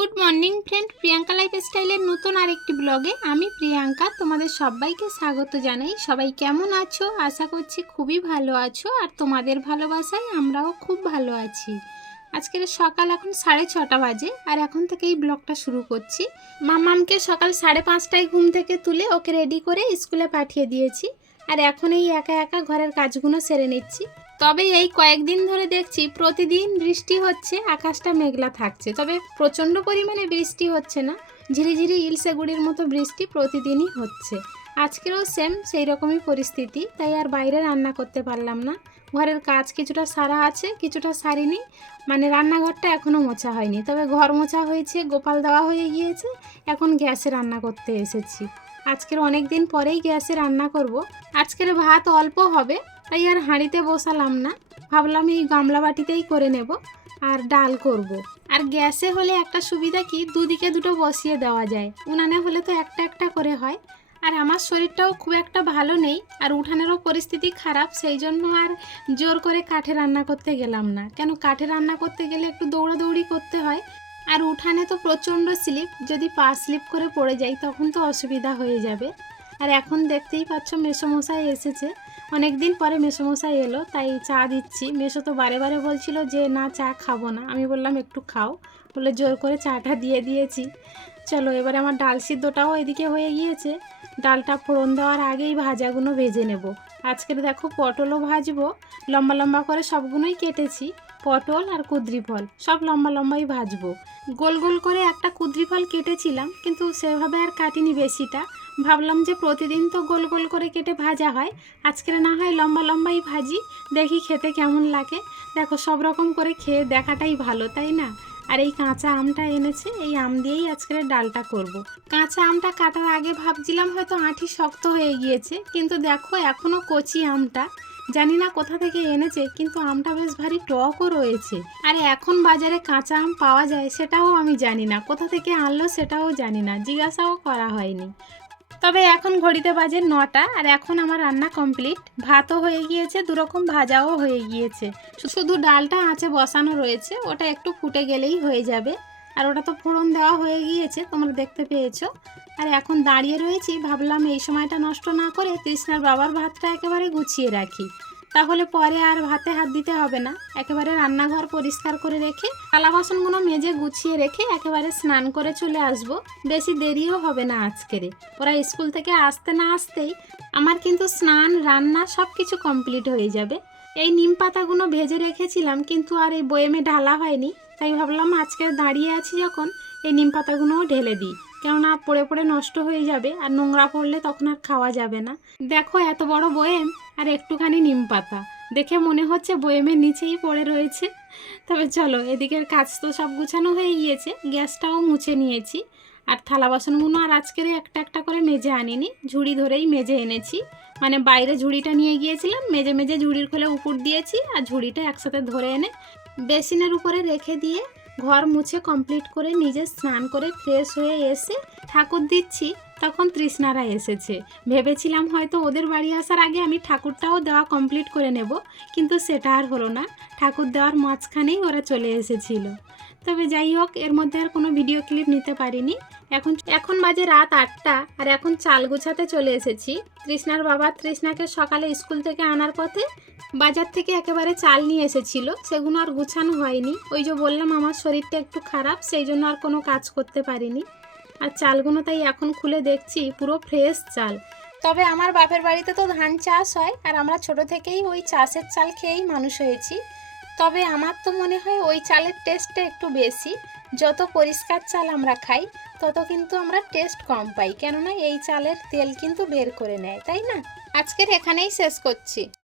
Good morning friend, Priyanka life স্টাইলের নতুন আরেকটি ব্লগে আমি প্রিয়াঙ্কা তোমাদের সবাইকে স্বাগত জানাই। সবাই কেমন আছো? আশা করছি খুবই ভালো আছো আর তোমাদের ভালোবাসায় আমরাও খুব ভালো আছি। আজকের সকাল এখন সাড়ে ছটা বাজে আর এখন থেকে এই ব্লগটা শুরু করছি। মামামকে সকাল সাড়ে পাঁচটায় ঘুম থেকে তুলে ওকে রেডি করে স্কুলে পাঠিয়ে দিয়েছি। আর এখন এই একা একা ঘরের কাজগুলো সেরে নিচ্ছি। তবে এই কয়েকদিন ধরে দেখছি প্রতিদিন বৃষ্টি হচ্ছে, আকাশটা মেঘলা থাকছে। তবে প্রচণ্ড পরিমাণে বৃষ্টি হচ্ছে না, ঝিরিঝিরি ইলসে গুড়ির মতো বৃষ্টি প্রতিদিনই হচ্ছে। আজকেরও সেম সেই রকমই পরিস্থিতি, তাই আর বাইরে রান্না করতে পারলাম না। ঘরের কাজ কিছুটা সারা আছে, কিছুটা সারিনি মানে রান্নাঘরটা এখনও মোছা হয়নি। তবে ঘর মোছা হয়েছে, গোপাল দেওয়া হয়ে গিয়েছে, এখন গ্যাসে রান্না করতে এসেছি। আজকের অনেক দিন পরেই গ্যাসে রান্না করব। আজকের ভাত অল্প হবে তাই আর হাঁড়িতে বসালাম না। ভাবলাম এই গামলা বাটিতেই করে নেব আর ডাল করব। আর গ্যাসে হলে একটা সুবিধা কি, দুদিকে দুটো বসিয়ে দেওয়া যায়। উনানে হলে তো একটা একটা করে হয়। আর আমার শরীরটাও খুব একটা ভালো নেই আর উঠানেরও পরিস্থিতি খারাপ, সেই জন্য আর জোর করে কাঠে রান্না করতে গেলাম না। কেন কাঠে রান্না করতে গেলে একটু দৌড়াদৌড়ি করতে হয়। আর উঠানে তো প্রচণ্ড স্লিপ, যদি পা স্লিপ করে পড়ে যাই তখন তো অসুবিধা হয়ে যাবে। আর এখন দেখতেই পাচ্ছ মেসোমশাই এসেছে। অনেক দিন পরে মেসোমশাই এলো, তাই চা দিচ্ছি। মেসো তো বারে বারে বলছিল যে, না, চা খাব না। আমি বললাম, একটু খাও। বলে জোর করে চাটা দিয়ে দিয়েছি। চলো, এবারে আমার ডাল সিদ্ধটাও এদিকে হয়ে গিয়েছে। ডালটা ফোড়ন দেওয়ার আগেই ভাজাগুলো ভেজে নেব। আজকের দেখো পটলও ভাজবো। লম্বা লম্বা করে সবগুলোই কেটেছি। পটল আর কুদ্রি ফল, সব লম্বা লম্বাই ভাজবো। গোল গোল করে একটা কুদ্রি ফল কেটেছিলাম, কিন্তু সেভাবে আর কাটিনি বেশিটা। ভাবলাম যে প্রতিদিন তো গোল গোল করে কেটে ভাজা হয়। আজকের না হয় লম্বা লম্বাই ভাজি। দেখি খেতে কেমন লাগে। দেখো, সব রকম করে খেয়ে দেখাটাই ভালো, তাই না? আর এই কাঁচা আমটা এনেছে, এই আম দিয়েই আজকের ডালটা করব। কাঁচা আমটা কাটার আগে ভাবছিলাম হয়তো আঁটি শক্ত হয়ে গিয়েছে, কিন্তু দেখো এখনও কচি আমটা। জানি না কোথা থেকে এনেছে, কিন্তু আমটা বেশ ভারী টকও রয়েছে। আর এখন বাজারে কাঁচা আম পাওয়া যায়, সেটাও আমি জানি না। কোথা থেকে আনলো সেটাও জানি না। জিজ্ঞাসাও করা হয়নি। তবে এখন ঘড়িতে বাজে নটা আর এখন আমার রান্না কমপ্লিট। ভাতও হয়ে গিয়েছে, দুরকম ভাজাও হয়ে গিয়েছে। শুধু ডালটা আঁচে বসানো রয়েছে, ওটা একটু ফুটে গেলেই হয়ে যাবে। আর ওটা তো ফোড়ন দেওয়া হয়ে গিয়েছে, তোমরা দেখতে পেয়েছ। আর এখন দাঁড়িয়ে রয়েছি, ভাবলাম এই সময়টা নষ্ট না করে তৃষ্ণার বাবার ভাতটা একেবারে গুছিয়ে রাখি। তাহলে পরে আর ভাতে হাত দিতে হবে না। একেবারে রান্নাঘর পরিষ্কার করে রেখে, থালা বাসনগুলো মেজে গুছিয়ে রেখে একেবারে স্নান করে চলে আসব। বেশি দেরিও হবে না আজকেরে। ওরা স্কুল থেকে আসতে না আসতেই আমার কিন্তু স্নান, রান্না সব কিছু কমপ্লিট হয়ে যাবে। এই নিম পাতাগুলো ভেজে রেখেছিলাম, কিন্তু আর এই বয়েমে ঢালা হয়নি। তাই ভাবলাম আজকে দাঁড়িয়ে আছি যখন, এই নিম পাতাগুলোও ঢেলে দিই। কেননা পড়ে পড়ে নষ্ট হয়ে যাবে আর নোংরা পড়লে তখন আর খাওয়া যাবে না। দেখো এত বড় বয়েম আর একটুখানি নিম পাতা। দেখে মনে হচ্ছে বয়েমের নিচেই পড়ে রয়েছে। তবে চলো, এদিকের কাজ তো সব গুছানো হয়ে গিয়েছে। গ্যাসটাও মুছে নিয়েছি। আর থালা বাসনগুলো আর আজকের একটা একটা করে মেজে আনিনি। ঝুড়ি ধরেই মেজে এনেছি। মানে বাইরে ঝুড়িটা নিয়ে গিয়েছিলাম, মেজে মেজে ঝুড়ির খোলে উপর দিয়েছি আর ঝুড়িটা একসাথে ধরে এনে বেসিনের উপরে রেখে দিয়ে ঘর মুছে কমপ্লিট করে নিজে স্নান করে ফ্রেশ হয়ে এসে ঠাকুর দিচ্ছি, তখন তৃষ্ণারা এসেছে। ভেবেছিলাম হয়তো ওদের বাড়ি আসার আগে আমি ঠাকুরটাও দেওয়া কমপ্লিট করে নেব, কিন্তু সেটা আর হলো না। ঠাকুর দেওয়ার মাঝখানেই ওরা চলে এসেছিল। তবে যাই হোক, এর মধ্যে আর কোনো ভিডিও ক্লিপ নিতে পারিনি। এখন এখন বাজে রাত আটটা, আর এখন চাল গুছাতে চলে এসেছি। তৃষ্ণার বাবা তৃষ্ণাকে সকালে স্কুল থেকে আনার পথে বাজার থেকে একেবারে চাল নিয়ে এসেছিল। সেগুলো আর গুছানো হয়নি। ওই যে বললাম, আমার শরীরটা একটু খারাপ, সেই জন্য আর কোনো কাজ করতে পারিনি। আর চালগুলো তাই এখন খুলে দেখছি, পুরো ফ্রেশ চাল। তবে আমার বাপের বাড়িতে তো ধান চাষ হয়, আর আমরা ছোট থেকেই ওই চাষের চাল খেয়েই মানুষ হয়েছি। তবে আমার তো মনে হয় ওই চালের টেস্টটা একটু বেশি। যত পরিষ্কার চাল আমরা খাই তত কিন্তু আমরা টেস্ট কম পাই। কেননা এই চালের তেল কিন্তু বের করে নেয়, তাই না? আজকের এখানেই শেষ করছি।